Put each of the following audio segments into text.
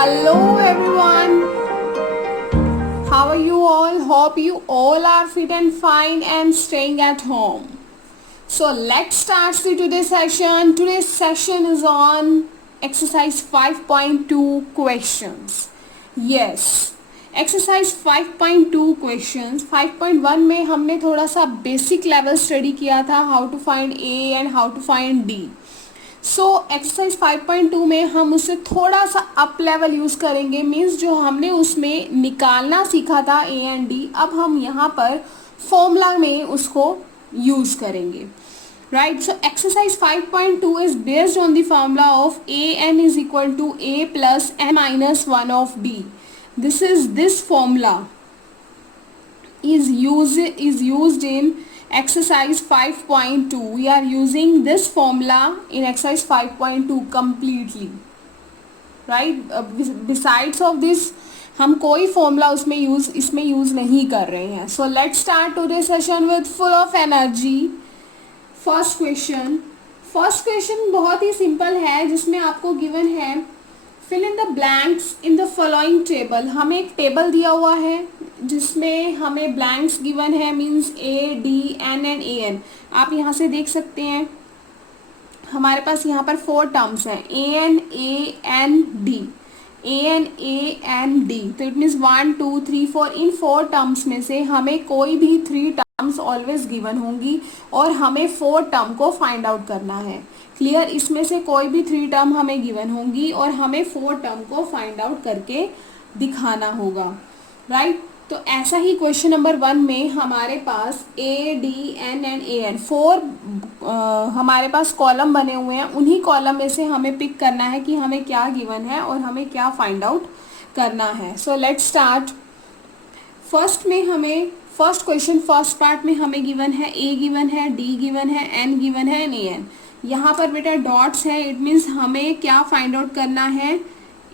Hello everyone. How are you all? Hope you all are fit and fine and staying at home. So let's start the today's session. Today's session is on exercise 5.2 questions. Yes. Exercise 5.2 questions 5.1 में हमने थोड़ा सा basic level study किया था, how to find a and how to find d. So exercise 5.2 में हम उससे थोड़ा सा अप लेवल यूज़ करेंगे. मीन्स जो हमने उसमें निकालना सीखा था ए एंड डी, अब हम यहाँ पर फॉर्मूला में उसको यूज़ करेंगे. Right. So exercise 5.2 is based on the formula of a n is equal to a plus n minus one of d. This formula is used in exercise 5.2. We are using this formula in exercise 5.2 completely. Right. Besides of this, हम कोई formula इसमें use नहीं कर रहे हैं. So let's start today session with full of energy. First question बहुत ही simple है, जिसमें आपको गिवन है fill in the blanks in the following table. हमें एक टेबल दिया हुआ है जिसमें हमें ब्लैंक्स गिवन है, means a d n and a n. आप यहाँ से देख सकते हैं हमारे पास यहाँ पर 4 टर्म्स हैं, A N N d, a n D. तो इट मीन्स 1 2 3 4. इन 4 टर्म्स में से हमें कोई भी 3 टर्म्स ऑलवेज गिवन होंगी और हमें 4 टर्म को फाइंड आउट करना है. क्लियर. इसमें से कोई भी 3 टर्म हमें गिवन होंगी और हमें 4 टर्म को फाइंड आउट करके दिखाना होगा. राइट. तो ऐसा ही क्वेश्चन नंबर 1 में हमारे पास a d n and a n 4 हमारे पास कॉलम बने हुए हैं. उन्हीं कॉलम में से हमें पिक करना है कि हमें क्या गिवन है और हमें क्या फाइंड आउट करना है. सो let's start. First question first part में हमें गिवन है ए गिवन है, डी गिवन है, एन गिवन है एंड ए एन. यहाँ पर बेटा डॉट्स है, इट मीन्स हमें क्या फाइंड आउट करना है,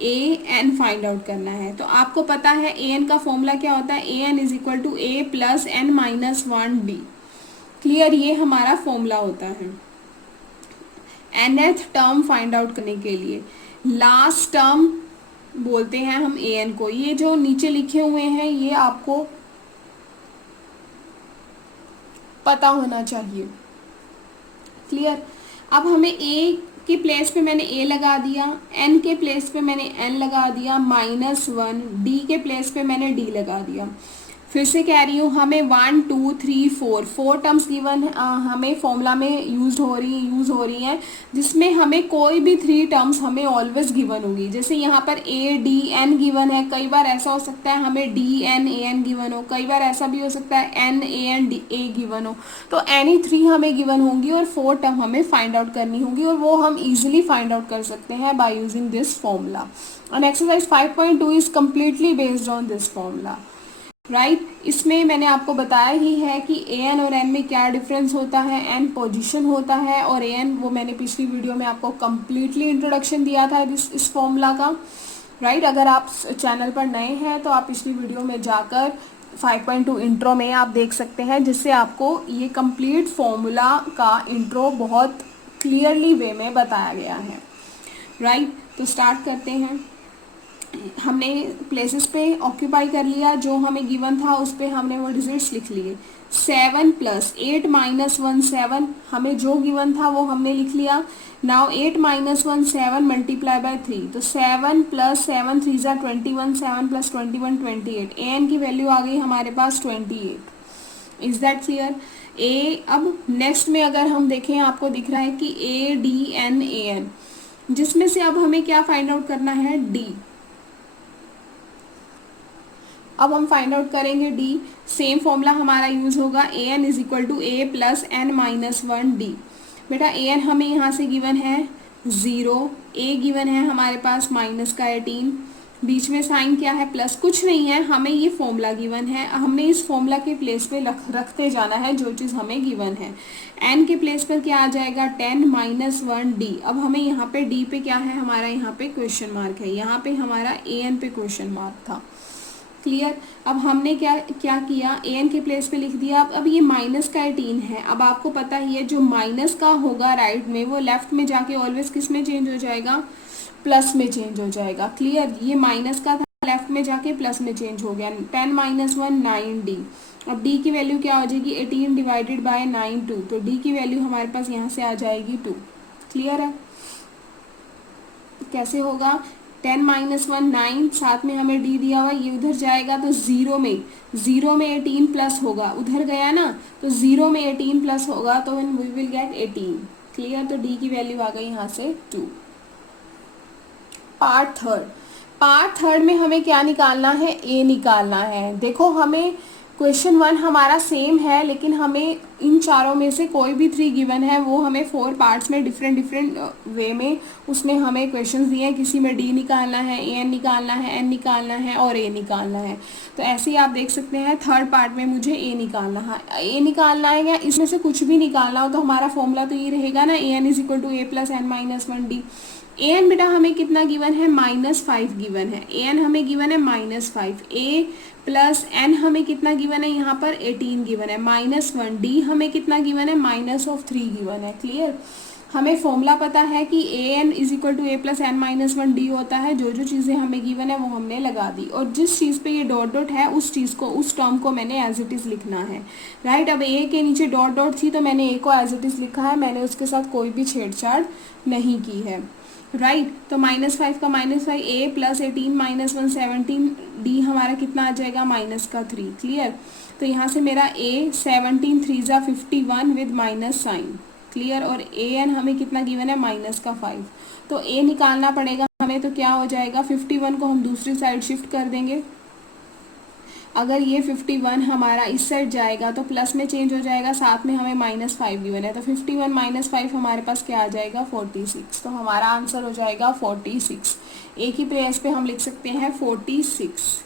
ए एन फाइंड आउट करना है. तो आपको पता है ए एन का फॉर्मूला क्या होता है, a n is equal to a plus n minus one d. Clear. ये हमारा फॉर्मूला होता है nth टर्म फाइंड आउट करने के लिए. लास्ट टर्म बोलते हैं हम ए एन को. ये जो नीचे लिखे हुए हैं ये आपको पता होना चाहिए. क्लियर. अब हमें ए के प्लेस पे मैंने ए लगा दिया, एन के प्लेस पे मैंने एन लगा दिया माइनस वन, डी के प्लेस पे मैंने डी लगा दिया. फिर से कह रही हूँ हमें 1 2 3 4 टर्म्स गिवन हमें फॉर्मूला में यूज हो रही हैं, जिसमें हमें कोई भी 3 टर्म्स हमें ऑलवेज गिवन होगी. जैसे यहाँ पर ए डी एन गिवन है, कई बार ऐसा हो सकता है हमें d n a n given हो, कई बार ऐसा भी हो सकता है n a n d a given हो. तो एनी 3 हमें गिवन होंगी और 4 टर्म हमें फाइंड आउट करनी होगी, और वो हम ईजिली फाइंड आउट कर सकते हैं by using this formula. And exercise 5.2 is completely based on this formula. Right. इसमें मैंने आपको बताया ही है कि ए एन और एन में क्या डिफरेंस होता है. एन पोजीशन होता है और ए एन, वो मैंने पिछली वीडियो में आपको कम्प्लीटली इंट्रोडक्शन दिया था इस फॉर्मूला का. राइट. अगर आप चैनल पर नए हैं तो आप पिछली वीडियो में जाकर 5.2 इंट्रो में आप देख सकते हैं, जिससे आपको ये कंप्लीट फॉर्मूला का इंट्रो बहुत क्लियरली वे में बताया गया है. राइट. तो स्टार्ट करते हैं. हमने प्लेसेस पे ऑक्यूपाई कर लिया, जो हमें गिवन था उस पे हमने वो डिजिट्स लिख लिए. 7 प्लस 8 माइनस 1 7, हमें जो गिवन था वो हमने लिख लिया. Now 8 minus 1 7 multiply by 3. तो 7 प्लस 7 3 ज़ा 21, 7 प्लस 21 28. ए एन की वैल्यू आ गई हमारे पास 28. Is that clear. ए अब नेक्स्ट में अगर हम देखें, आपको दिख रहा है कि a d n a n, जिसमें से अब हमें क्या फाइंड आउट करना है, डी. अब हम फाइंड आउट करेंगे डी. सेम फॉर्मूला हमारा यूज होगा, a n is equal to a plus n minus one d. बेटा ए एन हमें यहाँ से गिवन है 0, ए गिवन है हमारे पास माइनस का 18, बीच में साइन क्या है, प्लस. कुछ नहीं है, हमें ये फॉर्मूला गिवन है, हमने इस फॉर्मूला के प्लेस पे रखते जाना है जो चीज़ हमें गिवन है. एन के प्लेस पर क्या आ जाएगा, 10 माइनस 1 डी. अब हमें यहाँ पे डी पे क्या है, हमारा यहाँ पे क्वेश्चन मार्क है, यहाँ पे हमारा ए एन पे क्वेश्चन मार्क था. क्लियर. अब हमने क्या किया, ए एन के प्लेस पे लिख दिया. अब ये माइनस का 18 है. अब आपको पता ही है जो माइनस का होगा राइट में, वो लेफ्ट में जाके ऑलवेज किस में चेंज हो जाएगा, प्लस में चेंज हो जाएगा। क्लियर, ये माइनस का था, लेफ्ट में जाके प्लस में चेंज हो गया। 10 माइनस 1 9 डी। अब डी की वैल्यू क्या हो जाएगी, 18 डिवाइडेड बाय 9 2, तो डी की वैल्यू हमारे पास यहाँ से आ जाएगी 2। क्लियर है, कैसे होगा, 10 माइनस 1 9, साथ में हमें डी दिया हुआ, ये उधर जाएगा तो जीरो में 18 प्लस होगा, उधर गया ना तो जीरो में 18 प्लस होगा, तो वी विल गेट 18। क्लियर, तो डी की वैल्यू आ गई यहाँ से 2। पार्ट थर्ड में हमें क्या निकालना है, ए निकालना है। देखो हमें क्वेश्चन 1 हमारा सेम है, लेकिन हमें इन चारों में से कोई भी 3 गिवन है, वो हमें 4 पार्ट्स में डिफरेंट वे में उसमें हमें क्वेश्चंस दिए हैं। किसी में डी निकालना है, ए एन निकालना है, एन निकालना है और ए निकालना है। तो ऐसे ही आप देख सकते हैं थर्ड पार्ट में मुझे ए निकालना है या इसमें से कुछ भी निकालना हो, तो हमारा फॉर्मूला तो ये रहेगा ना, a n is equal to a plus n minus 1 d. A n बेटा हमें कितना गिवन है, -5 गिवन है। ए एन हमें गिवन है -5, ए प्लस एन हमें कितना गिवन है, यहाँ पर 18 गिवन है, -1 डी हमें कितना गिवन है, -3 गिवन है। क्लियर, हमें फॉर्मूला पता है कि a n is equal to a plus n -1 d होता है। जो जो चीज़ें हमें गिवन है वो हमने लगा दी, और जिस चीज़ पे ये डॉट डॉट है उस चीज़ को, उस टर्म को मैंने एज इट इज़ लिखना है। राइट, अब ए के नीचे डॉट डॉट थी तो मैंने ए को एज इट इज़ लिखा है, मैंने उसके साथ कोई भी छेड़छाड़ नहीं की है। राइट, तो -5 का -5, ए प्लस 18 -1 17, डी हमारा कितना आ जाएगा, -3। क्लियर, तो यहाँ से मेरा ए 17 3 जा 51 विद माइनस साइन। क्लियर, और ए एन हमें कितना गिवन है, -5, तो ए निकालना पड़ेगा हमें। तो क्या हो जाएगा, 51 को हम दूसरी साइड शिफ्ट कर देंगे। अगर ये 51 हमारा इस साइड जाएगा तो प्लस में चेंज हो जाएगा, साथ में हमें -5 गिवन है, तो 51 - 5 हमारे पास क्या आ जाएगा, 46। तो हमारा आंसर हो जाएगा 46। एक ही प्लेस पे हम लिख सकते हैं 46।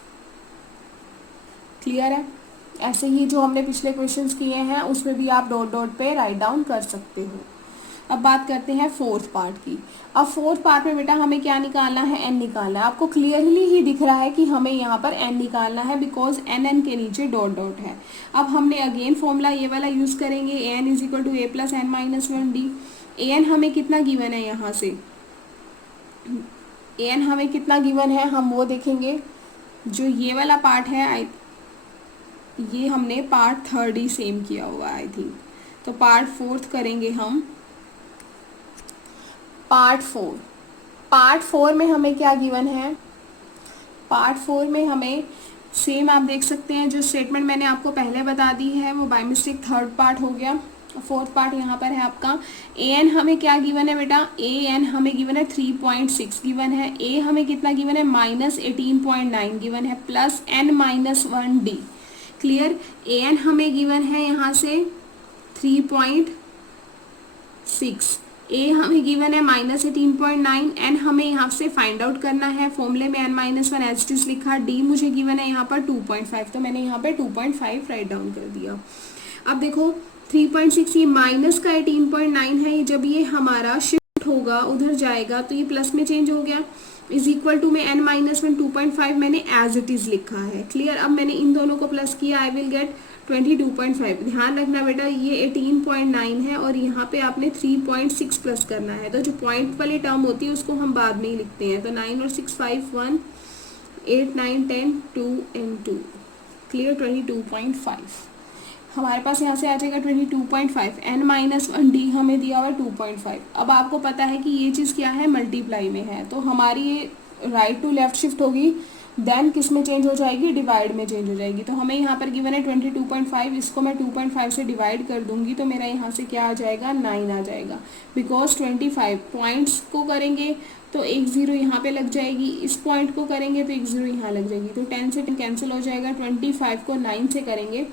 क्लियर है, ऐसे ही जो हमने पिछले क्वेश्चंस किए हैं उसमें भी आप डॉट डॉट पे राइट डाउन कर सकते हो। अब बात करते हैं फोर्थ पार्ट की। अब फोर्थ पार्ट में बेटा हमें क्या निकालना है, एन निकालना है। आपको क्लियरली ही दिख रहा है कि हमें यहाँ पर एन निकालना है, बिकॉज एन एन के नीचे डॉट डॉट है। अब हमने अगेन फॉर्मूला ये वाला यूज करेंगे, a n is equal to a plus n -1 d. A n हमें कितना गिवन है, यहाँ से ए एन हमें कितना गिवन है हम वो देखेंगे। जो ये वाला पार्ट है ये हमने पार्ट थर्ड ही सेम किया हुआ है आई थिंक, तो पार्ट फोर्थ करेंगे हम। पार्ट फोर में हमें क्या गिवन है, पार्ट 4 में हमें सेम आप देख सकते हैं, जो स्टेटमेंट मैंने आपको पहले बता दी है वो बाय मिस्टेक थर्ड पार्ट हो गया। फोर्थ पार्ट यहाँ पर है आपका। ए एन हमें क्या गिवन है बेटा, ए एन हमें गिवन है 3.6 गिवन है। ए हमें कितना गिवन है, -18.9 गिवन है, प्लस n -1 डी। क्लियर, ए एन हमें गिवन है यहाँ से 3.6, ए हमें गिवन है -18.9, एन हमें यहाँ से फाइंड आउट करना है। फॉर्मूले में n-1 एज इट इज लिखा, डी मुझे गिवन है यहाँ पर 2.5, तो मैंने यहाँ पे 2.5 राइट डाउन कर दिया। अब देखो 3.6 ये माइनस का 18.9 है, जब ये हमारा शिफ्ट होगा उधर जाएगा तो ये प्लस में चेंज हो गया, इज इक्वल टू में n-1 2.5 मैंने एज इट इज लिखा है। क्लियर, अब मैंने इन दोनों को प्लस किया, आई विल गेट 22.5। ध्यान रखना बेटा ये 18.9 है और यहाँ पे आपने 3.6 प्लस करना है, तो जो पॉइंट वाली टर्म होती है उसको हम बाद में ही लिखते हैं। तो 9 और 6 5 1 8 9 10 2 and 2। क्लियर, 22.5 हमारे पास यहाँ से आ जाएगा 22.5। n-1 डी हमें दिया हुआ 2.5। अब आपको पता है कि ये चीज़ क्या है, मल्टीप्लाई में है, तो हमारी ये राइट टू लेफ्ट शिफ्ट होगी, देन किस में चेंज हो जाएगी, डिवाइड में चेंज हो जाएगी। तो हमें यहाँ पर गिवन है 22.5, इसको मैं 2.5 से डिवाइड कर दूंगी तो मेरा यहाँ से क्या आ जाएगा, 9 आ जाएगा। बिकॉज 25 पॉइंट्स को करेंगे तो एक 0 यहाँ पे लग जाएगी, इस पॉइंट को करेंगे तो एक 0 यहाँ लग जाएगी, तो 10 से 10 कैंसिल हो जाएगा। 25 को 9 से करेंगे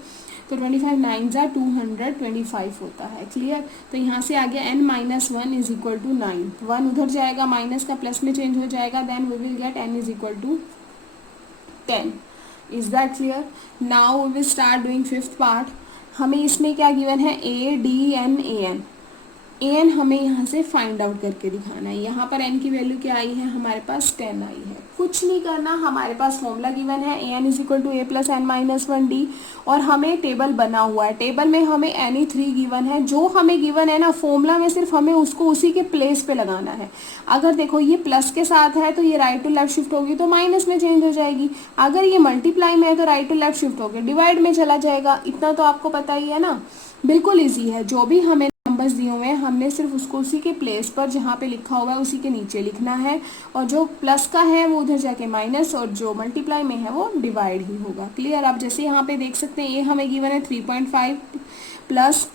तो 25 9 जा 225 होता है। क्लियर, तो यहाँ से आ गया n-1 इज इक्वल टू 9, 1 उधर जाएगा, माइनस का प्लस में चेंज हो जाएगा, then we will get n is equal to 10। Is that clear? Now we will start doing fifth part. हमें इसमें क्या गिवन है, a d n a n। A n हमें यहाँ से फाइंड आउट करके दिखाना है। यहाँ पर एन की वैल्यू क्या आई है, हमारे पास 10 आई है। कुछ नहीं करना, हमारे पास फॉर्मूला गिवन है a n is equal to a plus n minus one d, और हमें टेबल बना हुआ है, टेबल में हमें एन ई 3 गिवन है। जो हमें गिवन है ना फॉर्मूला में, सिर्फ हमें उसको उसी के प्लेस पे लगाना है। अगर देखो ये प्लस के साथ है तो ये राइट टू लेफ्ट शिफ्ट होगी तो माइनस में चेंज हो जाएगी, अगर ये मल्टीप्लाई में है तो राइट टू लेफ्ट शिफ्ट होकर डिवाइड में चला जाएगा। इतना तो आपको पता ही है ना, बिल्कुल ईजी है। जो भी हमें नंबर्स दिए हुए हैं हमने सिर्फ उसको उसी के प्लेस पर जहाँ पे लिखा हुआ है उसी के नीचे लिखना है, और जो प्लस का है वो उधर जाके माइनस, और जो मल्टीप्लाई में है वो डिवाइड ही होगा। क्लियर। आप जैसे यहाँ पे देख सकते हैं, ये हमें गिवन है 3.5 प्लस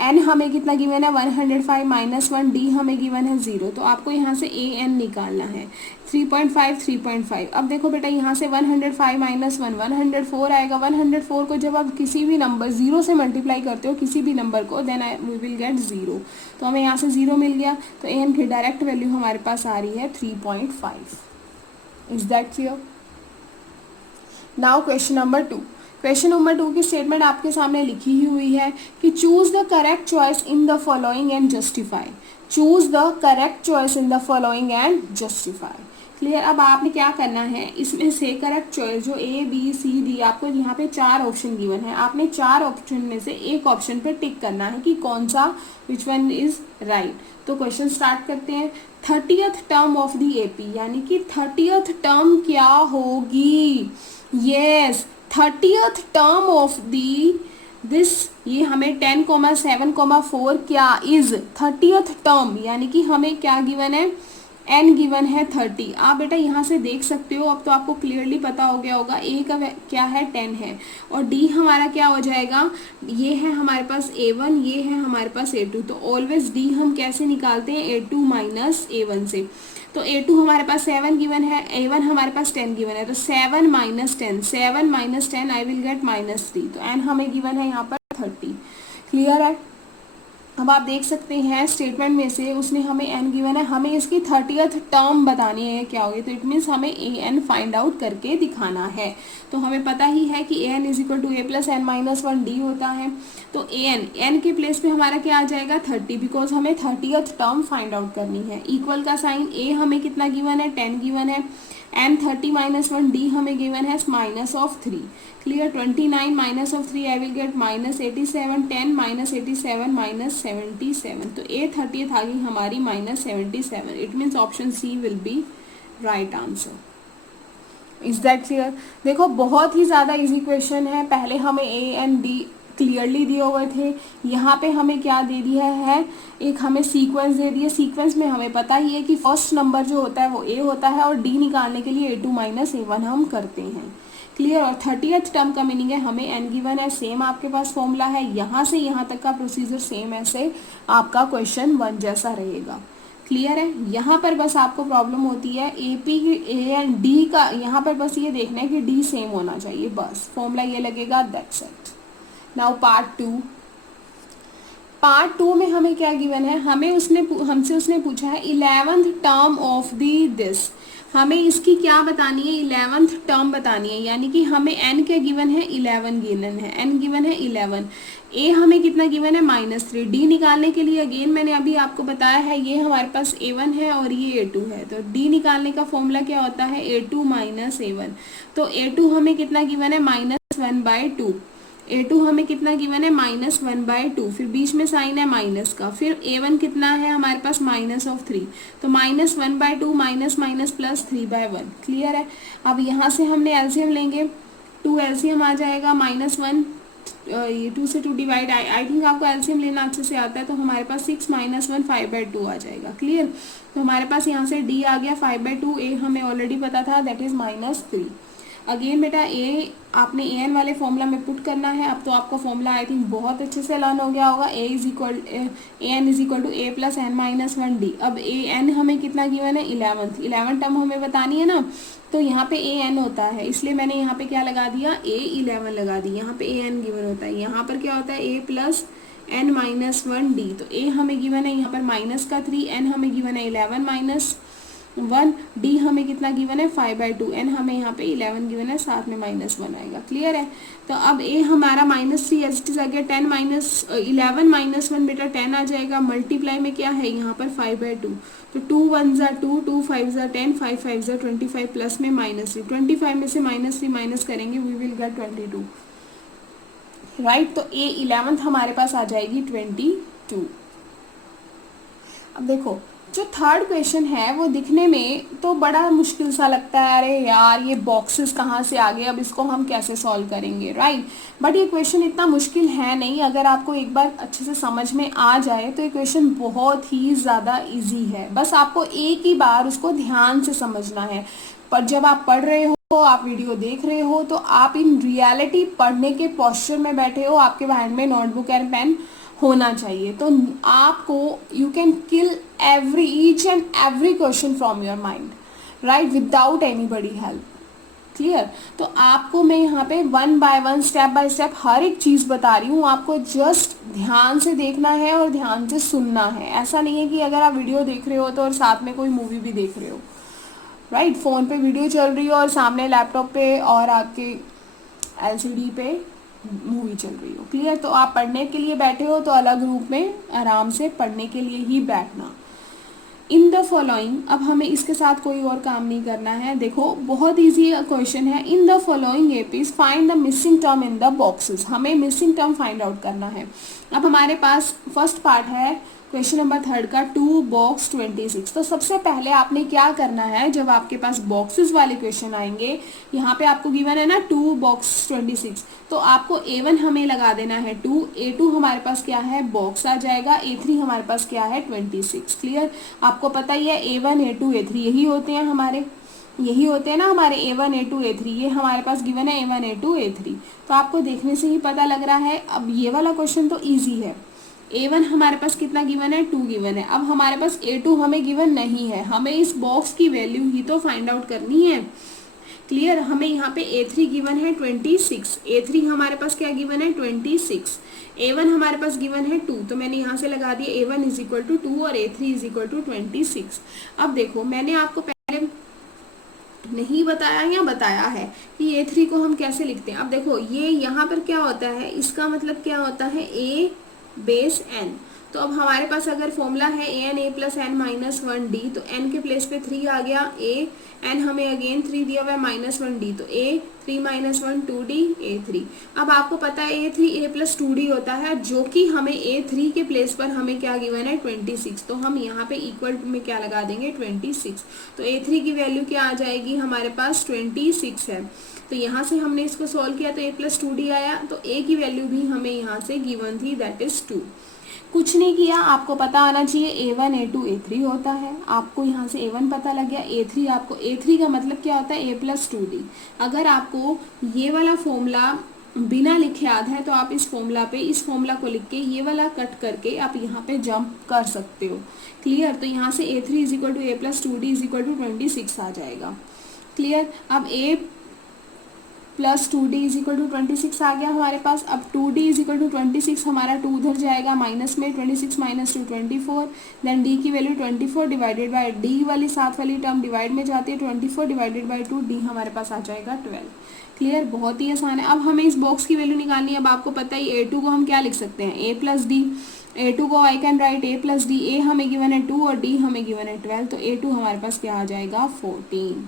एन हमें कितना गिवन है 105 माइनस 1, डी हमें गिवन है 0। तो आपको यहाँ से ए एन निकालना है 3.5 3.5। अब देखो बेटा, यहाँ से 105 माइनस 1 104 आएगा। 104 को जब आप किसी भी नंबर 0 से मल्टीप्लाई करते हो किसी भी नंबर को, देन वी विल गेट 0। तो हमें यहाँ से 0 मिल गया, तो ए एन की डायरेक्ट वैल्यू हमारे पास आ रही है 3.5। Is that clear? Now question number 2। Question number 2 की स्टेटमेंट आपके सामने लिखी ही हुई है कि choose the correct choice in the following and justify. Choose the correct choice in the following and justify. Clear. अब आपने क्या करना है, इसमें से करेक्ट चॉइस जो ए बी सी डी, आपको यहाँ पे 4 ऑप्शन गिवन है, आपने 4 ऑप्शन में से एक ऑप्शन पे टिक करना है कि कौन सा, विच वन इज राइट। तो क्वेश्चन स्टार्ट करते हैं। 30th term of the AP, यानी कि 30th टर्म क्या होगी? Yes, 30th term of the this, ये हमें 10,7,4 क्या इज 30th टर्म, यानी कि हमें क्या गिवन है, n गिवन है 30। आप बेटा यहाँ से देख सकते हो, अब तो आपको क्लियरली पता हो गया होगा। a का क्या है 10 है, और d हमारा क्या हो जाएगा, ये है हमारे पास a1, ये है हमारे पास a2। तो ऑलवेज d हम कैसे निकालते हैं, a2 माइनस a1 से। तो a2 हमारे पास 7 गिवन है, a1 हमारे पास 10 गिवन है, तो 7 minus 10, 7 minus 10 I will gate -3। तो n हमें गिवन है यहाँ पर 30। क्लियर है? अब आप देख सकते हैं स्टेटमेंट में से उसने हमें n गिवन है, हमें इसकी 30th टर्म बतानी है क्या होगी। तो इट मीन्स हमें ए एन फाइंड आउट करके दिखाना है। तो हमें पता ही है कि a n is equal to a plus n minus 1 d होता है। तो ए एन के प्लेस पे हमारा क्या आ जाएगा 30, बिकॉज हमें 30th टर्म फाइंड आउट करनी है। इक्वल का साइन, ए हमें कितना गिवन है 10 गिवन है, एन 30 माइनस 1, डी हमें गिवन है -3। Clear. 29 minus of 3 I will get -87, 10 minus 87 -77। तो ए 30th आ गई हमारी -77। It means option c will be right answer. Is that clear? देखो बहुत ही ज़्यादा इजी क्वेश्चन है। पहले हमें ए एंड डी क्लियरली दिए हुए थे, यहाँ पे हमें क्या दे दिया है, एक हमें सीक्वेंस दे दिया। सीक्वेंस में हमें पता ही है कि फर्स्ट नंबर जो होता है वो ए होता है, और डी निकालने के लिए a2 माइनस a1 हम करते हैं। क्लियर। और 30th टर्म का मीनिंग है हमें n गिवन है, सेम आपके पास फॉर्मूला है, यहाँ से यहाँ तक का प्रोसीजर सेम ऐसे आपका क्वेश्चन 1 जैसा रहेगा। क्लियर है? यहाँ पर बस आपको प्रॉब्लम होती है A P A and D का, यहाँ पर बस ये देखना है कि डी सेम होना चाहिए, बस फॉर्मूला ये लगेगा, that's it. Now part 2। Part 2 में हमें क्या गिवन है, हमसे उसने पूछा है 11th term of the this. हमें इसकी क्या बतानी है, 11th टर्म बतानी है, यानी कि हमें n क्या गिवन है 11 गिवन है, n गिवन है 11। a हमें कितना गिवन है -3। d निकालने के लिए अगेन मैंने अभी आपको बताया है, ये हमारे पास a1 है और ये a2 है। तो d निकालने का फॉर्मूला क्या होता है, a2 माइनस a1। तो a2 हमें कितना गिवन है -1/2, a2 हमें कितना गिवन है -1/2, फिर बीच में साइन है माइनस का, फिर a1 कितना है हमारे पास -3। तो -1/2 माइनस माइनस प्लस 3/1। क्लियर है? अब यहाँ से हमने एलसीएम लेंगे, 2 एलसीएम आ जाएगा, -1 ये 2 से 2 डिवाइड, आई थिंक आपको एलसीएम लेना अच्छे से आता है। तो हमारे पास 6 - 1 5/2 आ जाएगा। क्लियर? तो हमारे पास यहाँ से d आ गया 5/2, a हमें ऑलरेडी पता था दैट इज -3। अगेन बेटा ए आपने ए एन वाले फॉर्मूला में पुट करना है। अब तो आपका फॉर्मूला आई थिंक बहुत अच्छे से लर्न हो गया होगा। A n is equal to a plus n minus 1 d. अब ए एन हमें कितना गिवन है 11 टर्म हमें बतानी है ना, तो यहाँ पे ए एन होता है, इसलिए मैंने यहाँ पे क्या लगा दिया A11 लगा दी। यहाँ पे ए एन गिवन होता है, यहाँ पर क्या होता है ए प्लस एन माइनस 1 डी। तो ए हमें गिवन है यहाँ पर -3, एन हमें गिवन है 11 माइनस 1, डी हमें कितना गिवन है 5/2, एन हमें यहाँ पे 11 गिवन है, साथ में -1 आएगा। क्लियर है। तो अब ए हमारा -3 एज इट इज आ गया, 10 माइनस 11 -1 बेटा 10 आ जाएगा, मल्टीप्लाई में क्या है यहाँ पर 5/2, तो 2 1 ज़ा 2, 2 5 ज़ा 10, 5 5 ज़ा 25, प्लस में -3, 25 में से -3 माइनस करेंगे वी विल गेट 22, राइट। तो ए 11th हमारे पास आ जाएगी 22। अब देखो जो थर्ड क्वेश्चन है वो दिखने में तो बड़ा मुश्किल सा लगता है, अरे यार ये बॉक्सेस कहाँ से आ गए, अब इसको हम कैसे सॉल्व करेंगे, राइट। बट ये क्वेश्चन इतना मुश्किल है नहीं, अगर आपको एक बार अच्छे से समझ में आ जाए तो ये क्वेश्चन बहुत ही ज़्यादा इजी है। बस आपको एक ही बार उसको ध्यान से समझना है। पर जब आप पढ़ रहे हो, आप वीडियो देख रहे हो, तो आप इन रियलिटी पढ़ने के पोस्चर में बैठे हो, आपके हैंड में नोटबुक एंड पेन होना चाहिए। तो आपको you can kill every each and every question from your mind, right, without anybody help. Clear. तो आपको मैं यहाँ पे 1 बाय 1 स्टेप बाय स्टेप हर एक चीज़ बता रही हूँ, आपको जस्ट ध्यान से देखना है और ध्यान से सुनना है। ऐसा नहीं है कि अगर आप वीडियो देख रहे हो तो और साथ में कोई मूवी भी देख रहे हो, राइट। फ़ोन पे वीडियो चल रही हो और सामने लैपटॉप पे और आपके एलसीडी पे मूवी चल रही हो। क्लियर। तो आप पढ़ने के लिए बैठे हो तो अलग रूप में आराम से पढ़ने के लिए ही बैठना। इन द फॉलोइंग, अब हमें इसके साथ कोई और काम नहीं करना है। देखो बहुत इजी क्वेश्चन है। इन the following APs find the missing term in the boxes, हमें मिसिंग टर्म फाइंड आउट करना है। अब हमारे पास फर्स्ट पार्ट है क्वेश्चन नंबर 3 का 2 बॉक्स 26। तो सबसे पहले आपने क्या करना है, जब आपके पास बॉक्सेस वाले क्वेश्चन आएंगे, यहाँ पे आपको गिवन है ना 2 बॉक्स 26, तो आपको A1 हमें लगा देना है 2, A2 हमारे पास क्या है बॉक्स आ जाएगा, A3 हमारे पास क्या है 26। क्लियर। आपको पता ही है A1 A2 A3 यही होते हैं हमारे, यही होते हैं ना हमारे A1 A2 A3, ये हमारे पास गिवन है A1 A2 A3। तो आपको देखने से ही पता लग रहा है। अब ये वाला क्वेश्चन तो ईजी है। A1 हमारे पास कितना गिवन है 2 गिवन है। अब हमारे पास A2 हमें गिवन नहीं है, हमें इस बॉक्स की वैल्यू ही तो फाइंड आउट करनी है। क्लियर। हमें यहाँ पे A3 गिवन है 26, A3 हमारे पास क्या गिवन है 26, A1 हमारे पास गिवन है 2, तो मैंने यहाँ से लगा दिया A1 इज इक्वल टू 2 और A3 इज इक्वल टू 26। अब देखो मैंने आपको पहले नहीं बताया या बताया है कि A3 को हम कैसे लिखते हैं। अब देखो ये यहाँ पर क्या होता है, इसका मतलब क्या होता है A बेस n। तो अब हमारे पास अगर फॉर्मूला है an a plus n minus 1d, तो n के प्लेस पे 3 आ गया, a n हमें अगेन 3 दिया हुआ है -1d, तो a 3 माइनस 1 2d a3। अब आपको पता है a3 a प्लस 2d होता है, जो कि हमें a3 के प्लेस पर हमें क्या गिवन है 26, तो हम यहाँ पे इक्वल में क्या लगा देंगे 26। तो a3 की वैल्यू क्या आ जाएगी हमारे पास 26 है। तो यहाँ से हमने इसको सॉल्व किया तो a प्लस 2d आया, तो a की वैल्यू भी हमें यहाँ से गिवन थी, दैट इज 2। कुछ नहीं किया, आपको पता आना चाहिए A1 A2 A3 होता है। आपको यहाँ से A1 पता लग गया, A3 आपको A3 का मतलब क्या होता है A प्लस 2d। अगर आपको ये वाला फॉर्मूला बिना लिखे याद है तो आप इस फॉर्मूला पे इस फॉर्मूला को लिख के ये वाला कट करके आप यहाँ पे जंप कर सकते हो। क्लियर। तो यहाँ से A3 is equal to A plus 2d is equal to 26 आ जाएगा। क्लियर। अब A plus 2d is equal to 26 आ गया हमारे पास। अब 2d इज इक्वल टू 26, हमारा 2 उधर जाएगा माइनस में, 26 माइनस 2 24, देन d की वैल्यू 24 डिवाइडेड बाय d वाली साथ वाली टर्म डिवाइड में जाती है, 24 डिवाइडेड बाय 2, d हमारे पास आ जाएगा 12। क्लियर। बहुत ही आसान है। अब हमें इस बॉक्स की वैल्यू निकालनी है। अब आपको पता है A2 को हम क्या लिख सकते हैं A प्लस डी, A2 को I can write A plus D, A हमें गिवन है 2 और d हमें गिवन है 12, तो A2 हमारे पास क्या आ जाएगा 14।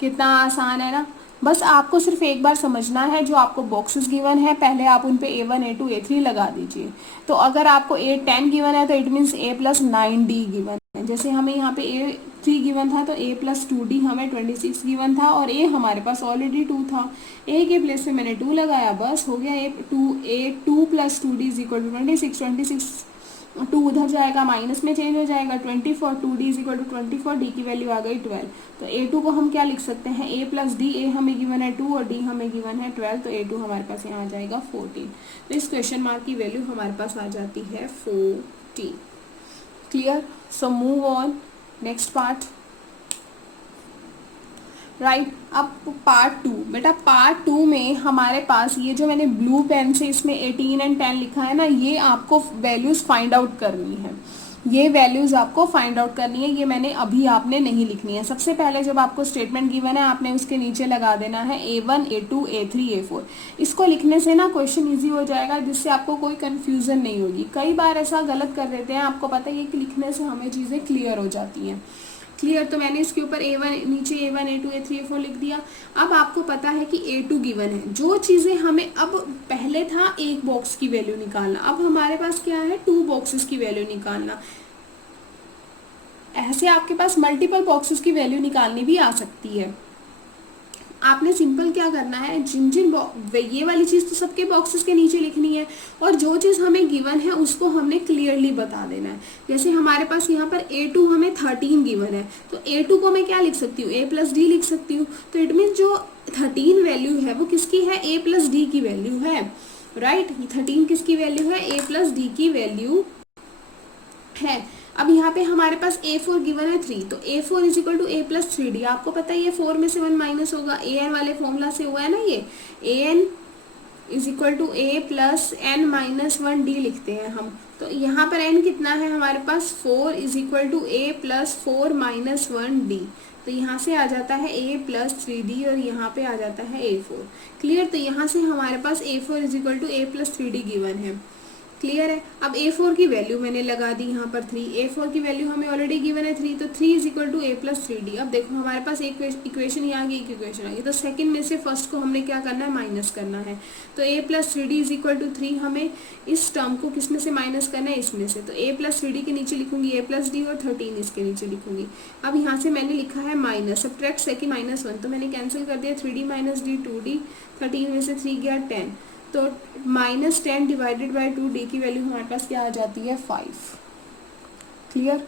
कितना आसान है ना। बस आपको सिर्फ एक बार समझना है, जो आपको बॉक्सेस गिवन है पहले आप उन पे A1 A2 A3 लगा दीजिए। तो अगर आपको A10 गिवन है तो it means A plus 9d given है। जैसे हमें यहाँ पे A3 गिवन था तो A प्लस 2d हमें 26 गिवन था और A हमारे पास ऑलरेडी 2 था, A के प्लेस पे मैंने 2 लगाया, बस हो गया। A2 plus 2d is equal to 26, 2 उधर जाएगा माइनस में चेंज हो जाएगा, 24, 2d is equal to 24, d की वैल्यू आ गई 12। तो A2 को हम क्या लिख सकते हैं A प्लस डी, A हमें गिवन है 2 और d हमें गिवन है 12, तो A2 हमारे पास यहाँ आ जाएगा 14। तो इस क्वेश्चन मार्क की वैल्यू हमारे पास आ जाती है 14। Clear. So move on next part. Right. अब पार्ट 2, बेटा पार्ट 2 में हमारे पास ये जो मैंने ब्लू पेन से इसमें 18 एंड 10 लिखा है ना, ये आपको वैल्यूज फाइंड आउट करनी है। ये वैल्यूज आपको फाइंड आउट करनी है, ये मैंने अभी आपने नहीं लिखनी है। सबसे पहले जब आपको स्टेटमेंट गिवन है आपने उसके नीचे लगा देना है A1 A2 A3 A4। इसको लिखने से ना क्वेश्चन इजी हो जाएगा, जिससे आपको कोई कंफ्यूजन नहीं होगी। कई बार ऐसा गलत कर देते हैं, आपको पता है कि लिखने से हमें चीज़ें क्लियर हो जाती हैं। क्लियर, तो मैंने इसके ऊपर A1 नीचे A1 A2 A3 A4 लिख दिया। अब आपको पता है कि A2 गिवन है, जो चीज़ें हमें अब पहले था एक बॉक्स की वैल्यू निकालना, अब हमारे पास क्या है 2 बॉक्सेस की वैल्यू निकालना। ऐसे आपके पास मल्टीपल बॉक्सेस की वैल्यू निकालनी भी आ सकती है। आपने सिंपल क्या करना है, जिन जिन ये वाली चीज़ तो सबके बॉक्सेस के नीचे लिखनी है, और जो चीज़ हमें गिवन है उसको हमने क्लियरली बता देना है। जैसे हमारे पास यहाँ पर A2 हमें 13 गिवन है, तो A2 को मैं क्या लिख सकती हूँ, A+D लिख सकती हूँ। तो इट मीन्स जो 13 वैल्यू है वो किसकी है, A+D की वैल्यू है, राइट। 13 किसकी वैल्यू है, A+D की वैल्यू है। अब यहाँ पे हमारे पास A4 गिवन है 3, तो A4 is equal to A+3D। आपको पता है ये 4 में से 1 माइनस होगा, AN वाले फॉर्मूला से हुआ है ना ये, AN is equal to A+N-1D लिखते हैं हम। तो यहाँ पर N कितना है हमारे पास, 4 इज इक्वल टू A+4-1D। तो यहाँ से आ जाता है A+3D और यहाँ पे आ जाता है A4। क्लियर, तो यहाँ से हमारे पास A4 is equal to A+3D given है। क्लियर है। अब A4 की वैल्यू मैंने लगा दी यहाँ पर 3, A4 की वैल्यू हमें ऑलरेडी गिवन है 3, तो 3 इज इक्वल टू A+3D। अब देखो हमारे पास एक इक्वेशन ये आ गई, एक इक्वेशन आ गई, तो सेकंड में से फर्स्ट को हमने क्या करना है, माइनस करना है। तो A+3D इज इक्वल टू 3, हमें इस टर्म को किस में से माइनस करना है, इसमें से। तो A+3D के नीचे लिखूंगी A+D और 13 इसके नीचे लिखूंगी। अब यहाँ से मैंने लिखा है माइनस, सब्ट्रैक्ट सेकंड -1, तो मैंने कैंसिल कर दिया, 3D - D 2D, 13 में से 3 गया 10, तो -10 डिवाइडेड बाई 2D की वैल्यू हमारे पास क्या आ जाती है, 5। क्लियर।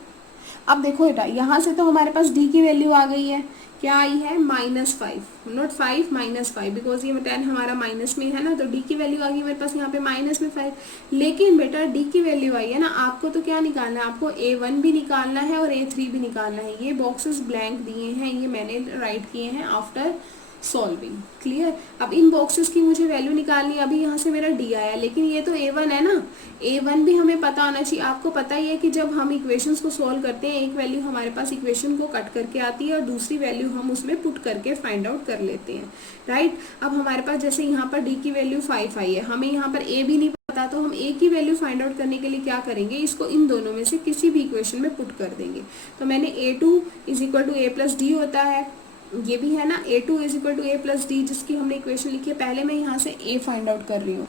अब देखो बेटा यहाँ से तो हमारे पास D की वैल्यू आ गई है, क्या आई है, -5, नॉट 5, -5, बिकॉज ये 10 हमारा माइनस में है ना, तो D की वैल्यू आ गई मेरे पास यहाँ पे -5। लेकिन बेटा D की वैल्यू आई है ना, आपको तो क्या निकालना है, आपको A1 भी निकालना है और A3 भी निकालना है। ये बॉक्सेस ब्लैंक दिए हैं, ये मैंने राइट किए हैं आफ्टर सॉल्विंग। क्लियर। अब इन बॉक्सेस की मुझे वैल्यू निकालनी है। अभी यहाँ से मेरा D आया, लेकिन ये तो A1 है ना, A1 भी हमें पता होना चाहिए। आपको पता ही है कि जब हम इक्वेशंस को सॉल्व करते हैं, एक वैल्यू हमारे पास इक्वेशन को कट करके आती है और दूसरी वैल्यू हम उसमें पुट करके फाइंड आउट कर लेते हैं, राइट। अब हमारे पास जैसे यहाँ पर D की वैल्यू 5 आई है, हमें यहाँ पर A भी नहीं पता, तो हम A की वैल्यू फाइंड आउट करने के लिए क्या करेंगे, इसको इन दोनों में से किसी भी इक्वेशन में पुट कर देंगे। तो मैंने A2 is equal to A+D होता है, ये भी है ना, A2 is equal to A+D, जिसकी हमने इक्वेशन लिखी है। पहले मैं यहाँ से A फाइंड आउट कर रही हूँ,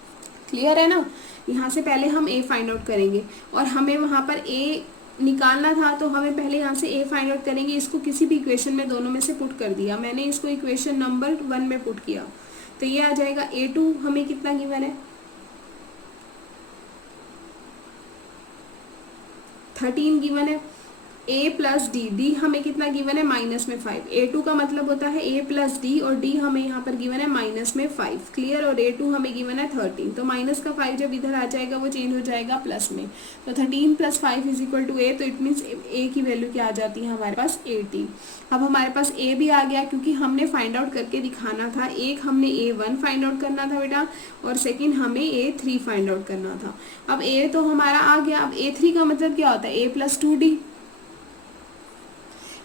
क्लियर है ना। यहाँ से पहले हम A फाइंड आउट करेंगे, और हमें वहाँ पर A निकालना था, तो हमें पहले यहाँ से A फाइंड आउट करेंगे। इसको किसी भी इक्वेशन में दोनों में से पुट कर दिया, मैंने इसको इक्वेशन नंबर 1 में पुट किया, तो ये आ जाएगा A2 हमें कितना गिवन है, 13 गिवन है। A+D हमें कितना गिवन है, -5। A2 का मतलब होता है A+D, और D हमें यहाँ पर गिवन है -5। क्लियर। और A2 हमें गिवन है 13, तो -5 जब इधर आ जाएगा वो चेंज हो जाएगा प्लस में, तो 13 + 5 इज इक्वल टू A। तो इट मीन्स A की वैल्यू क्या आ जाती है हमारे पास, 18। अब हमारे पास A भी आ गया, क्योंकि हमने फाइंड आउट करके दिखाना था। एक हमने A1 फाइंड आउट करना था बेटा, और सेकेंड हमें A3 फाइंड आउट करना था। अब A तो हमारा आ गया। अब A3 का मतलब क्या होता है, A+2D।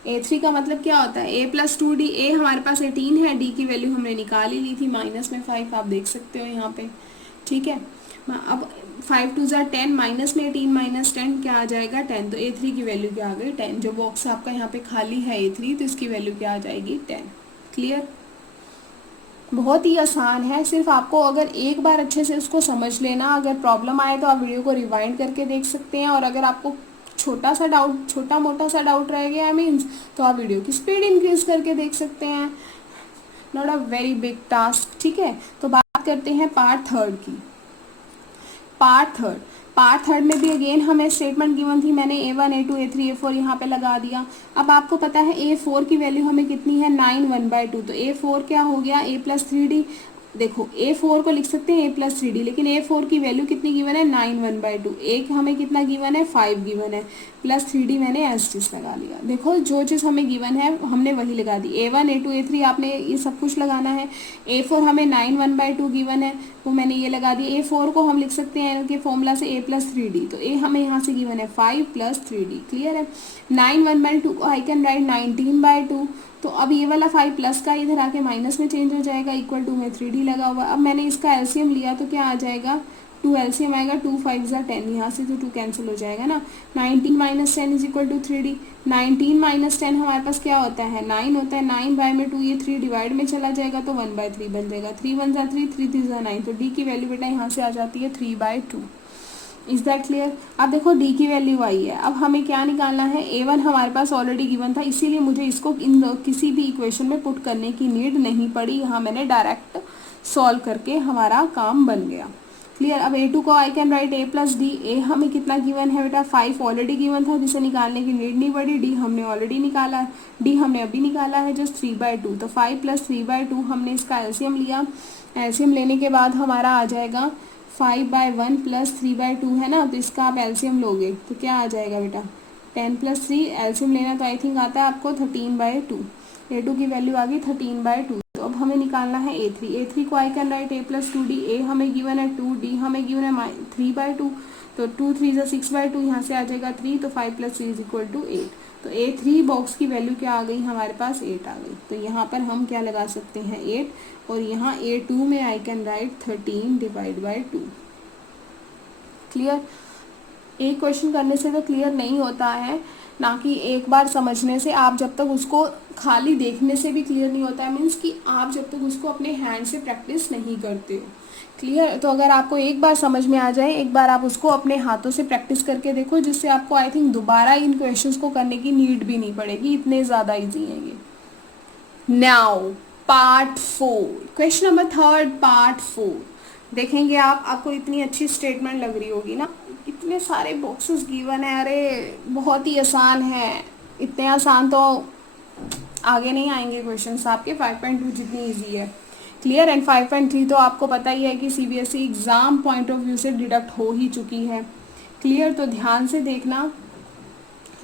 A3 का मतलब क्या होता है, A+2D। A हमारे पास 18 है, D की वैल्यू हमने निकाल ही ली थी -5, आप देख सकते हो यहाँ पे, ठीक है। अब 5 2 ज़ा 10, माइनस में 18 - 10 क्या आ जाएगा, 10। तो A3 की वैल्यू क्या आ गई, 10। जो बॉक्स आपका यहाँ पे खाली है A3, तो इसकी वैल्यू क्या आ जाएगी, 10। क्लियर। बहुत ही आसान है, सिर्फ आपको अगर एक बार अच्छे से उसको समझ लेना। अगर प्रॉब्लम आए तो आप वीडियो को रिवाइंड करके देख सकते हैं, और अगर आपको छोटा मोटा सा डाउट रह गया मीन्स, तो आप वीडियो की स्पीड इंक्रीज करके देख सकते हैं। Not a very big task, ठीक है। तो बात करते हैं पार्ट थर्ड की। पार्ट थर्ड में भी अगेन हमें स्टेटमेंट गिवन थी, मैंने A1 A2 A3 A4 यहाँ पे लगा दिया। अब आपको पता है A4 की वैल्यू हमें कितनी है, 9 1/2। तो A4 क्या हो गया, A+3D। देखो A4 को लिख सकते हैं A+3D, लेकिन A4 की वैल्यू कितनी गिवन है 9 1/2, एक हमें कितना गिवन है 5 गिवन है, +3D मैंने एस्टिस लगा लिया। देखो जो चीज़ हमें गिवन है हमने वही लगा दी, A1 A2 A3 आपने ये सब कुछ लगाना है। A4 हमें 9 1/2 गिवन है, वो मैंने ये लगा दी। A4 को हम लिख सकते हैं इनके फॉर्मूला से A+3D, तो A हमें यहाँ से गिवन है 5 + 3D, क्लियर है। 9 1/2 को आई कैन राइट 19/2, तो अब ये वाला 5 प्लस का इधर आके माइनस में चेंज हो जाएगा, इक्वल टू में 3D लगा हुआ। अब मैंने इसका एलसीएम लिया तो क्या आ जाएगा 2 एलसीएम आएगा, 2 5 = 10, यहाँ से तो 2 कैंसिल हो जाएगा ना। 19 - 10 = 3D। 19 - 10 हमारे पास क्या होता है 9 होता है, 9 बाय में 2 ये 3 डिवाइड में चला जाएगा तो 1/3 बन जाएगा। 3 1 = 3, 3 3 = 9, तो डी की वैल्यू बेटा यहाँ से आ जाती है 3/2। Is that clear. अब देखो डी की वैल्यू आई है, अब हमें क्या निकालना है, A1 हमारे पास ऑलरेडी गिवन था, इसीलिए मुझे इसको किसी भी इक्वेशन में पुट करने की नीड नहीं पड़ी, यहाँ मैंने डायरेक्ट सॉल्व करके हमारा काम बन गया, क्लियर। अब A2 को I can right A+D। A हमें कितना गिवन है बेटा 5 ऑलरेडी गिवन था, जिसे निकालने की नीड नहीं पड़ी। D हमने ऑलरेडी निकाला है, D हमने अभी निकाला है जस्ट 3/2, तो 5 + 3/2 हमने इसका एलसीएम लिया। एलसीएम लेने के बाद हमारा आ जाएगा 5/1 + 3/2 है ना, तो इसका आप एलसीएम लोगे तो क्या आ जाएगा बेटा 10 + 3, एलसीएम लेना तो आई थिंक आता है आपको 13/2। A2 की वैल्यू आ गई 13/2। तो अब हमें निकालना है A3। A3 को I can right A+2D। A हमें गिवन है 2, D हमें गिवन है 3/2, तो 2 3 = 6/2, यहाँ से आ जाएगा 3, तो 5 + 3 = 8। तो A3 बॉक्स की वैल्यू क्या आ गई हमारे पास 8 आ गई, तो यहाँ पर हम क्या लगा सकते हैं 8, और यहाँ A2 में आई कैन राइट 13/2, क्लियर। एक क्वेश्चन करने से तो क्लियर नहीं होता है, ना कि एक बार समझने से। आप जब तक उसको खाली देखने से भी क्लियर नहीं होता है, मीन्स कि आप जब तक उसको अपने हैंड से प्रैक्टिस नहीं करते हो, क्लियर। तो अगर आपको एक बार समझ में आ जाए, एक बार आप उसको अपने हाथों से प्रैक्टिस करके देखो, जिससे आपको आई थिंक दोबारा इन क्वेश्चंस को करने की नीड भी नहीं पड़ेगी, इतने ज़्यादा ईजी हैं ये। Now part 4, question number 3 part 4 देखेंगे आप। आपको इतनी अच्छी स्टेटमेंट लग रही होगी ना, इतने सारे बॉक्सेस गिवन है, अरे बहुत ही आसान है, इतने आसान तो आगे नहीं आएंगे क्वेश्चंस आपके। 5.2 जितनी इजी है, क्लियर। एंड 5.3 तो आपको पता ही है कि CBSE exam point of view से डिडक्ट हो ही चुकी है, क्लियर। तो ध्यान से देखना,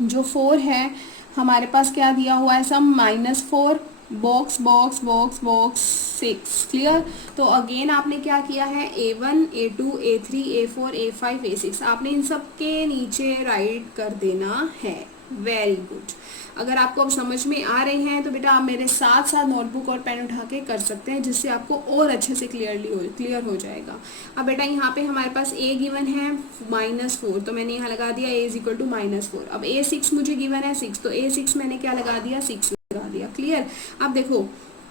जो 4 है हमारे पास क्या दिया हुआ है सम -4 box box box box 6, clear. तो अगेन आपने क्या किया है A1 A2 A3 A4 A5 A6 आपने इन सब के नीचे राइट कर देना है। Very good. अगर आपको अब समझ में आ रहे हैं तो बेटा आप मेरे साथ साथ नोटबुक और पेन उठा के कर सकते हैं, जिससे आपको और अच्छे से क्लियर हो जाएगा। अब बेटा यहाँ पे हमारे पास A गिवन है -4, तो मैंने यहाँ लगा दिया A = -4। अब A6 मुझे गिवन है 6, तो A6 मैंने क्या लगा दिया 6 लगा दिया, क्लियर। अब देखो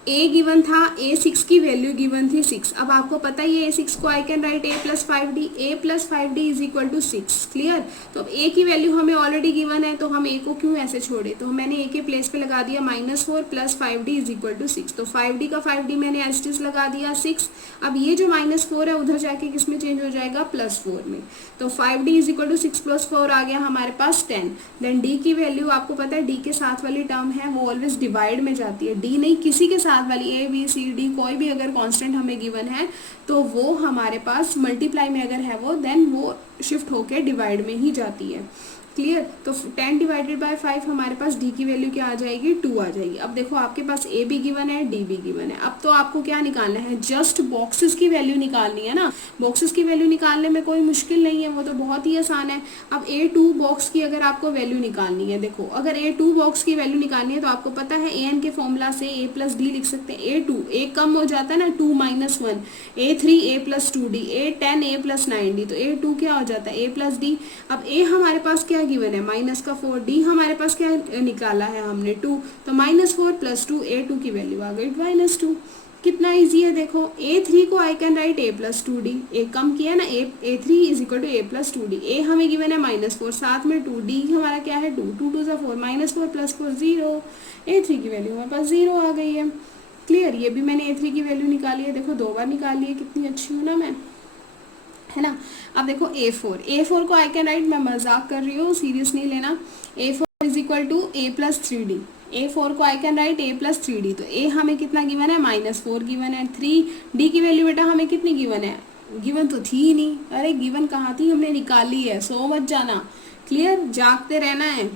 A गिवन था, A6 की वैल्यू गिवन थी 6। अब आपको पता ही है A6 को I can right A+5D, A+5D = 6, clear. तो अब A की वैल्यू हमें ऑलरेडी गिवन है, तो हम A को क्यों ऐसे छोड़े, तो मैंने A के प्लेस पे लगा दिया -4 + 5D = 6, तो 5D का 5D मैंने एस्टिस लगा दिया 6। अब ये जो -4 है उधर जाके किस में चेंज हो जाएगा +4 में, तो 5D = 6 + 4 आ गया हमारे पास 10। देन D की वैल्यू आपको पता है D के साथ वाली टर्म है वो ऑलवेज डिवाइड में जाती है, D नहीं किसी के साथ वाली A B C D कोई भी अगर कांस्टेंट हमें गिवन है तो वो हमारे पास मल्टीप्लाई में अगर है वो, देन वो शिफ्ट होके डिवाइड में ही जाती है, क्लियर। तो 10 / 5 हमारे पास D की वैल्यू क्या आ जाएगी 2 आ जाएगी। अब देखो आपके पास A भी गिवन है D भी गिवन है, अब तो आपको क्या निकालना है, जस्ट बॉक्सेस की वैल्यू निकालनी है ना। बॉक्सेस की वैल्यू निकालने में कोई मुश्किल नहीं है, वो तो बहुत ही आसान है। अब A2 बॉक्स की अगर आपको वैल्यू निकालनी है, देखो अगर A2 बॉक्स की वैल्यू निकालनी है तो आपको पता है AN के फॉर्मूला से A+D लिख सकते हैं। A2 A कम हो जाता है ना 2 - 1, A3 A+2D, A10 A+9D, तो A2 क्या हो जाता है A+D। अब A हमारे पास क्या गिवन है -4, D हमारे पास क्या निकाला है हमने 2, तो -4 + 2 A2 की वैल्यू आ गई -2। कितना इजी है देखो। A3 को I can right A+2D, A कम किया ना, A3 = A+2D। A हमें गिवन है -4, साथ में 2, D हमारा क्या है 2, 2 2 = 4, -4 + 4 0, A3 की वैल्यू हमारे पास 0 आ गई है, क्लियर। ये भी मैंने A3 की वैल्यू निकाली है, देखो 2 बार निकाली है, कितनी अच्छी हूँ ना मैं, है ना। अब देखो A4 को आई कैन राइट, मैं मजाक कर रही हूँ, सीरियस नहीं लेना। A4 is equal to a plus three d. A4 को I can write A plus three d. तो A हमें कितना गिवन है, -4 गिवन है। 3D की वैल्यू बेटा हमें कितनी गिवन है, गिवन तो थी ही नहीं। अरे गिवन कहाँ थी, हमने निकाली है। सो मत जाना, क्लियर, जागते रहना है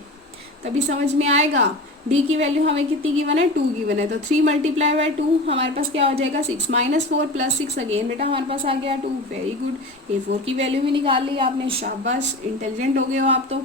तभी समझ में आएगा। D की वैल्यू हमें कितनी गिवन है, 2 गिवन है। तो 3 मल्टीप्लाई बाय 2 हमारे पास क्या हो जाएगा, 6 -4 + 6 अगेन बेटा हमारे पास आ गया 2। वेरी गुड, A4 की वैल्यू भी निकाल ली आपने, शाबाश, इंटेलिजेंट हो गए हो आप तो।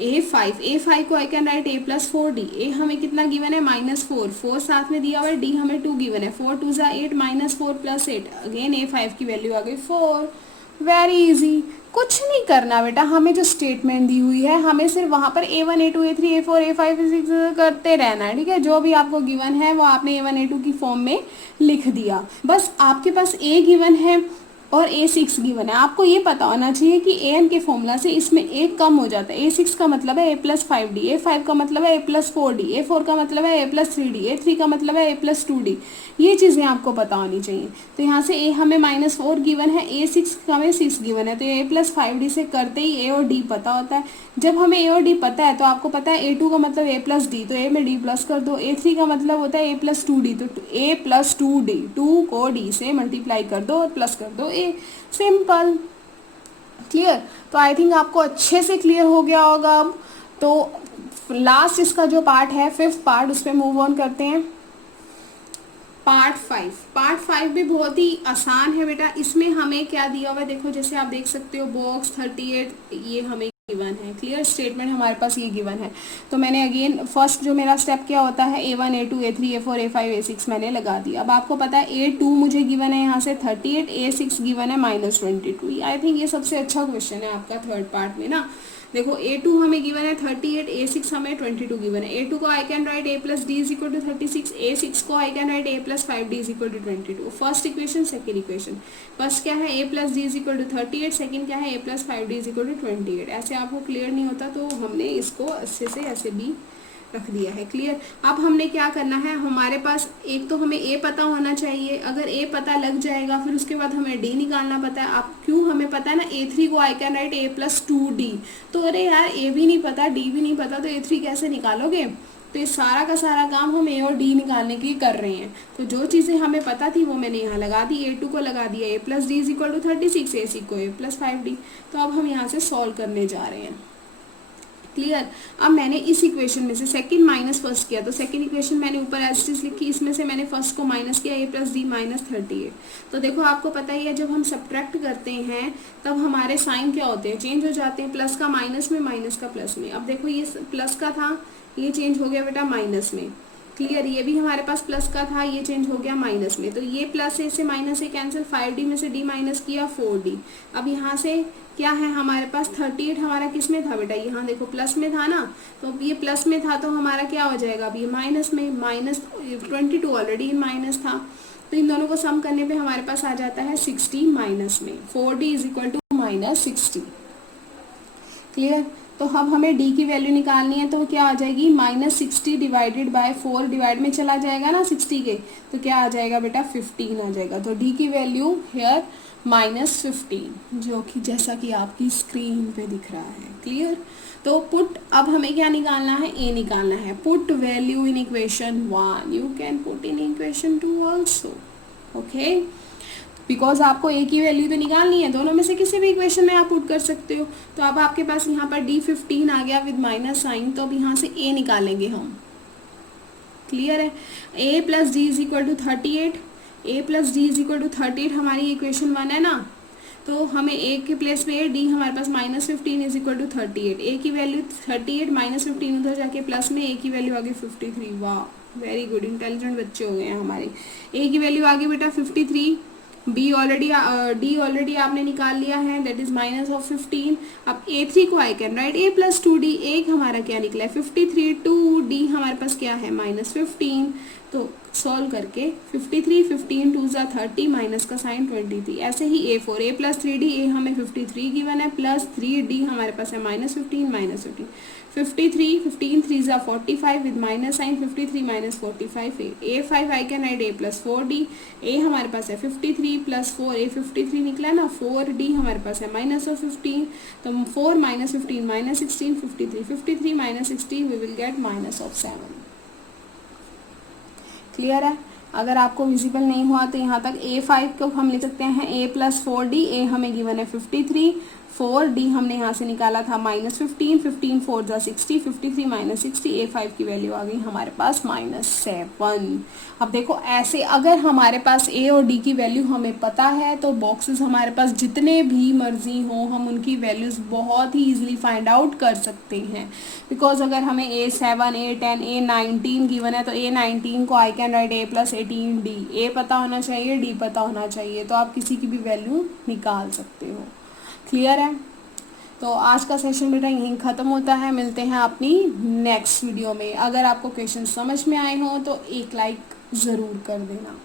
A5 को I can write A plus 4D। A हमें कितना गिवन है, -4, 4 साथ में दिया हुआ है, D हमें 2 गिवन है। 4 2 = 8 -4 + 8 अगेन A5 की वैल्यू आ गई 4। वेरी इजी, कुछ नहीं करना बेटा, हमें जो स्टेटमेंट दी हुई है हमें सिर्फ वहाँ पर A1 A2 A3 A4 A5 A6 करते रहना है, ठीक है। जो भी आपको गिवन है वो आपने A1 A2 की फॉर्म में लिख दिया। बस आपके पास A गिवन है और A6 गिवन है, आपको ये पता होना चाहिए कि an के फॉर्मूला से इसमें एक कम हो जाता है। A6 का मतलब है A प्लस 5D, A5 का मतलब है A प्लस 4D, A4 का मतलब है A प्लस 3D, A3 का मतलब है A प्लस 2D। ये चीज़ें आपको पता होनी चाहिए। तो यहाँ से A हमें -4 गिवन है, A6 का हमें 6 गिवन है, तो A प्लस 5D से करते ही A और D पता होता है। जब हमें A और D पता है तो आपको पता है A2 का मतलब A प्लस D, तो A में D प्लस कर दो। A3 का मतलब होता है A प्लस 2D, तो A प्लस 2D, 2 को D से मल्टीप्लाई कर दो और प्लस कर दो A। Simple, clear. तो आई थिंक आपको अच्छे से क्लियर हो गया होगा। अब तो लास्ट इसका जो पार्ट है, 5th पार्ट, उस पर मूव ऑन करते हैं। पार्ट 5 भी बहुत ही आसान है बेटा। इसमें हमें क्या दिया हुआ है, देखो जैसे आप देख सकते हो, बॉक्स 38 ये हमें गिवन है, क्लियर, स्टेटमेंट हमारे पास ये गिवन है। तो मैंने अगेन फर्स्ट जो मेरा स्टेप क्या होता है, A1 A2 A3 A4 A5 A6 मैंने लगा दिया। अब आपको पता है A2 मुझे गिवन है यहाँ से 38, A6 गिवन है -22। आई थिंक ये सबसे अच्छा क्वेश्चन है आपका थर्ड पार्ट में ना। देखो A2 हमें गिवन है 38, A6 हमें 22 गिवन है। A2 को I can write A plus D is equal to 36, A6 को I can write A plus 5D is equal to 22। First equation, second equation. First क्या है, A plus D is equal to 38, second क्या है, A plus 5D is equal to 28। ऐसे आपको clear नहीं होता तो हमने इसको अच्छे से ऐसे भी रख दिया है, क्लियर। अब हमने क्या करना है, हमारे पास एक तो हमें A पता होना चाहिए। अगर A पता लग जाएगा फिर उसके बाद हमें D निकालना पता है। आप क्यों, हमें पता है ना A3 को I can write A plus 2D। तो अरे यार A भी नहीं पता, D भी नहीं पता, तो A3 कैसे निकालोगे। तो ये सारा का सारा काम हम A और D निकालने के लिए कर रहे हैं। तो जो चीज़ें हमें पता थी वो मैंने यहाँ लगा दी। A2 को लगा दिया A plus D is equal to 36, A6 को A प्लस 5D। तो अब हम यहाँ से सॉल्व करने जा रहे हैं, क्लियर। अब मैंने इस इक्वेशन में से सेकंड माइनस फर्स्ट किया, तो सेकंड इक्वेशन मैंने ऊपर एज इट इज लिखी, इसमें से मैंने फर्स्ट को माइनस किया, A प्लस D -38। तो देखो आपको पता ही है जब हम सब्ट्रैक्ट करते हैं तब हमारे साइन क्या होते हैं, चेंज हो जाते हैं, प्लस का माइनस में, माइनस का प्लस में। अब देखो ये प्लस का था, ये चेंज हो गया बेटा माइनस में, क्लियर। ये भी हमारे पास प्लस का था, ये चेंज हो गया माइनस में। तो ये प्लस A से माइनस A कैंसिल, 5D में से D माइनस किया 4D। अब यहाँ से क्या है हमारे पास, 38 हमारा किस में था बेटा, यहाँ देखो प्लस में था ना। तो अब ये प्लस में था तो हमारा क्या हो जाएगा, अब ये माइनस में, -22 ऑलरेडी माइनस था। तो इन दोनों को सम करने पे हमारे पास आ जाता है 60 माइनस में, 4D is equal to -60, clear. तो अब हमें D की वैल्यू निकालनी है, तो क्या आ जाएगी, -60 डिवाइडेड बाय 4, डिवाइड में चला जाएगा ना 60 के, तो क्या आ जाएगा बेटा 15 आ जाएगा। तो D की वैल्यू हेयर -15, जो कि जैसा कि आपकी स्क्रीन पे दिख रहा है, क्लियर। तो पुट, अब हमें क्या निकालना है, A निकालना है। Put value in equation 1, you can put in equation 2 also, okay. Because आपको A की वैल्यू तो निकालनी है, दोनों में से किसी भी इक्वेशन में आप पुट कर सकते हो। तो अब आपके पास यहाँ पर D15 आ गया विद माइनस साइन, तो अब यहाँ से A निकालेंगे हम, क्लियर है। A plus D is equal to 38, A plus D is equal to 38 हमारी इक्वेशन 1 है ना। तो हमें A के प्लेस पे D हमारे पास -15 इज इक्वल टू 38, A की वैल्यू 38 -15 उधर जाके प्लस में A की वैल्यू आ गई 53। वाह, वेरी गुड, इंटेलिजेंट बच्चे हो गए हैं हमारे। A की वैल्यू आ गई बेटा 53, D ऑलरेडी आपने निकाल लिया है, दैट इज -15। अब A3 को I can write A plus 2D, एक हमारा क्या निकला है 53, 2D हमारे पास क्या है -15। तो सॉल्व करके 53, 15 2 ज़ा 30, माइनस का साइन 23। ऐसे ही A4, A plus 3D, A हमें 53 गिवन है, प्लस 3D हमारे पास है -15, -15 53, 15 3s are 45 with minus sign, 53 minus 45 A5 I can add A plus 4D, A हमारे पास है 53 plus 4, A 53 निकला ना, 4D हमारे पास है माइनस ऑफ 15, तो 4 minus 15 minus 16, 53, 53 minus 16 we will get minus of 7. Clear है? अगर आपको विजिबल नहीं हुआ तो यहाँ तक A5 को हम लिख सकते हैं A plus 4D, A हमें गिवन है 53, 4D हमने यहाँ से निकाला था माइनस 15, 15 4 जा 60, 53 माइनस 60, A5 की वैल्यू आ गई हमारे पास -7. अब देखो ऐसे अगर हमारे पास A और D की वैल्यू हमें पता है तो बॉक्सेस हमारे पास जितने भी मर्जी हों हम उनकी वैल्यूज़ बहुत ही ईजिली फाइंड आउट कर सकते हैं. बिकॉज अगर हमें A7, A10, A19 गिवन है तो A19 को I can write A plus 18D, A पता होना चाहिए, D पता होना चाहिए, तो आप किसी की भी वैल्यू निकाल सकते हो. क्लियर है? तो आज का सेशन बेटा यहीं ख़त्म होता है. मिलते हैं अपनी नेक्स्ट वीडियो में. अगर आपको क्वेश्चन समझ में आए हों तो एक लाइक ज़रूर कर देना.